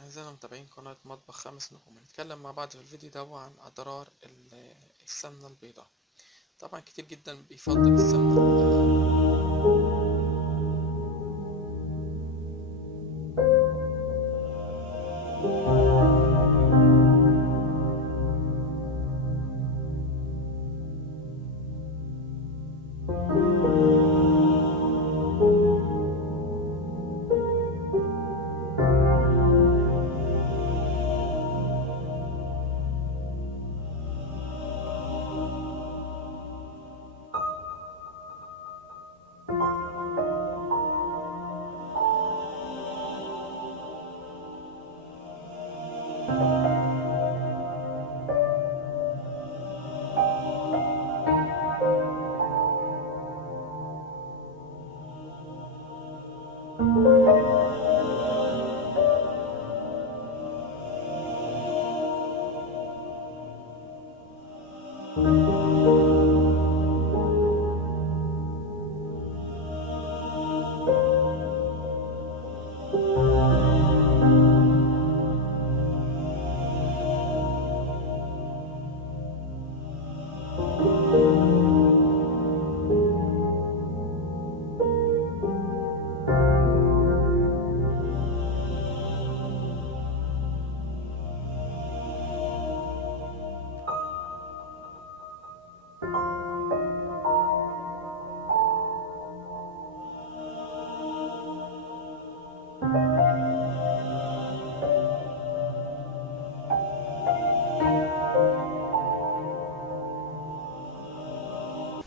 أعزائنا متابعين قناة مطبخ خمس نجوم، هنتكلم مع بعض في الفيديو ده عن أضرار السمنة البيضاء. طبعا كتير جدا بيفضل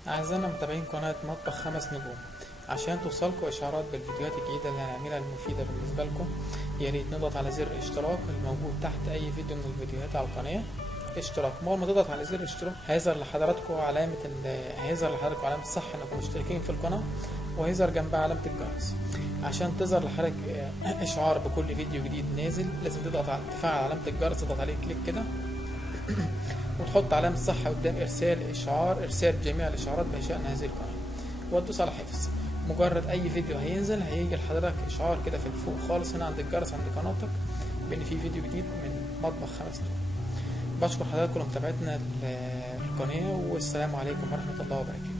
أعزائنا متابعين قناة مطبخ خمس نجوم، عشان توصلكوا إشعارات بالفيديوهات الجديدة اللي هنعملها المفيدة بالنسبة لكم، ياريت نضغط على زر الاشتراك الموجود تحت أي فيديو من الفيديوهات على القناة. اشتراك، أول ما تضغط على زر الاشتراك هيظهر لحضراتكم علامة الصح إنكم مشتركين في القناة، وهيظهر جنبها علامة الجرس. عشان تظهر لحضرتك إشعار بكل فيديو جديد نازل لازم تفعل علامة الجرس، تضغط عليه كليك كده وتحط علامة صح قدام إرسال جميع الإشعارات بشأن هذه القناة، وتدوس على حفظ. مجرد أي فيديو هينزل هيجي لحضرتك إشعار كده في الفوق خالص هنا عند الجرس عند قناتك بإن في فيديو جديد من مطبخ خمس نجوم. بشكر حضراتكم لمتابعتنا القناة، والسلام عليكم ورحمة الله وبركاته.